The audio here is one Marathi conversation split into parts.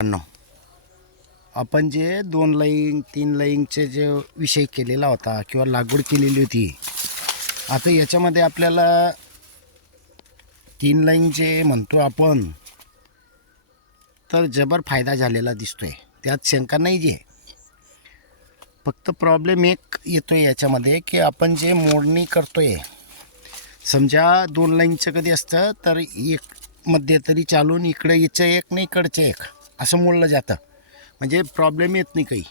मित्रांनो, आपण जे 2 लाईन 3 लाईनचे जे विषय केलेला होता किंवा लागवड केलेली होती, आता याच्यामध्ये आपल्याला 3 लाईन जे म्हणतो आपण, तर जबर फायदा झालेला दिसतोय, त्यात शंका नाही आहे. फक्त प्रॉब्लेम एक येतोय याच्यामध्ये की आपण जे मोडणी करतोय, समजा 2 लाईनचं कधी असतं तर एक मध्ये तरी चालून इकडे याचं एक नाही इकडचं एक असं मोडलं जातं, म्हणजे प्रॉब्लेम येत नाही काही.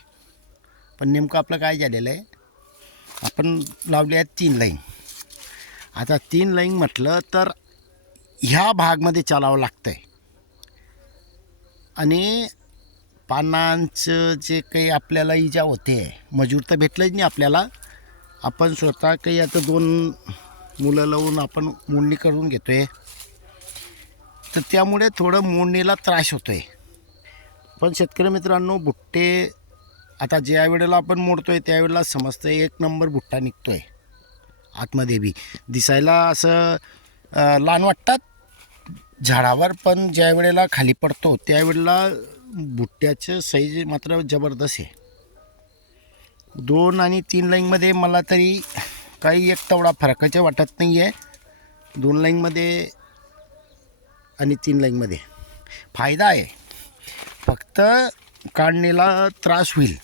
पण नेमकं आपलं काय झालेलं आहे, आपण लावले आहेत 3 लाईन. आता 3 लाईन म्हटलं तर ह्या भागमध्ये चालावं लागतं आहे आणि पानांचं जे काही आपल्याला इजा होते, मजूर तर भेटलंच नाही आपल्याला. आपण स्वतः काही आता 2 मुलं लावून आपण मोडणी करून घेतो आहे, तर त्यामुळे थोडं मोडणीला त्रास होतो आहे. पण शेतकरी मित्रांनो, भुट्टे आता ज्या वेळेला आपण मोडतो आहे त्यावेळेला समजतं एक नंबर भुट्टा निघतो आहे. आतमध्ये बी दिसायला असं लहान वाटतात झाडावर, पण ज्या वेळेला खाली पडतो त्यावेळेला भुट्ट्याचं साईज मात्र जबरदस्त आहे. 2 आणि 3 लाईनमध्ये मला तरी काही एक तेवढा फरकाचं वाटत नाही आहे. 2 लाईनमध्ये आणि 3 लाईनमध्ये फायदा आहे, फक्त काढणीला त्रास होईल,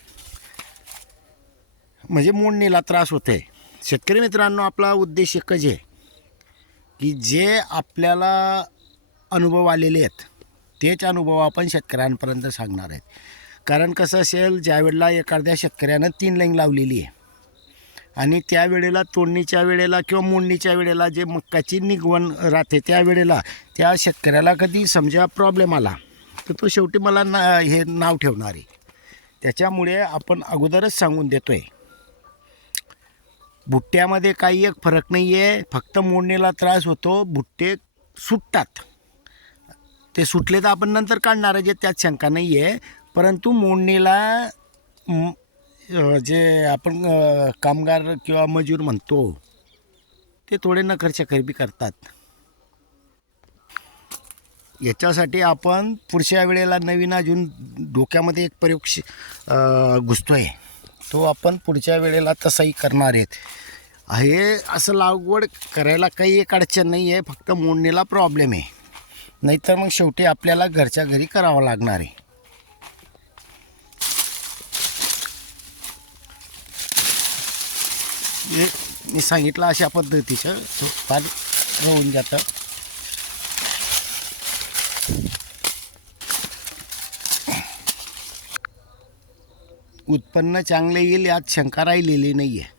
म्हणजे मोडणीला त्रास होते. शेतकरी मित्रांनो, आपला उद्देश एकच आहे की जे आपल्याला अनुभव आलेले आहेत तेच अनुभव आपण शेतकऱ्यांपर्यंत सांगणार आहेत. कारण कसं असेल, ज्यावेळेला एखाद्या शेतकऱ्यानं 3 लाईन लावलेली आहे आणि त्यावेळेला तोडणीच्या वेळेला किंवा मोडणीच्या वेळेला जे मक्काची निघवण राहते त्यावेळेला त्या शेतकऱ्याला कधी समजा प्रॉब्लेम आला तर तो शेवटी मला हे नाव ठेवणार आहे. त्याच्यामुळे आपण अगोदरच सांगून देतो आहे, भुट्ट्यामध्ये काही एक फरक नाही आहे, फक्त मोडणीला त्रास होतो, भुट्टे सुटतात. ते सुटले तर आपण नंतर काढणार आहे, जे त्यात शंका नाही आहे. परंतु मोडणीला जे आपण कामगार किंवा मजूर म्हणतो ते थोडे नखरचखरबी करतात. याच्यासाठी आपण पुढच्या वेळेला नवीन अजून डोक्यामध्ये एक प्रयोग घुसतो आहे, तो आपण पुढच्या वेळेला तसाही करणार आहेत. हे असं लागवड करायला काही एक अडचण नाही आहे, फक्त मोडणीला प्रॉब्लेम आहे, नाहीतर मग शेवटी आपल्याला घरच्या घरी करावं लागणार आहे. मी सांगितलं अशा पद्धतीचं फार होऊन जातं. उत्पन्न चांगले येईल यात शंका राहिलेली नाही आहे.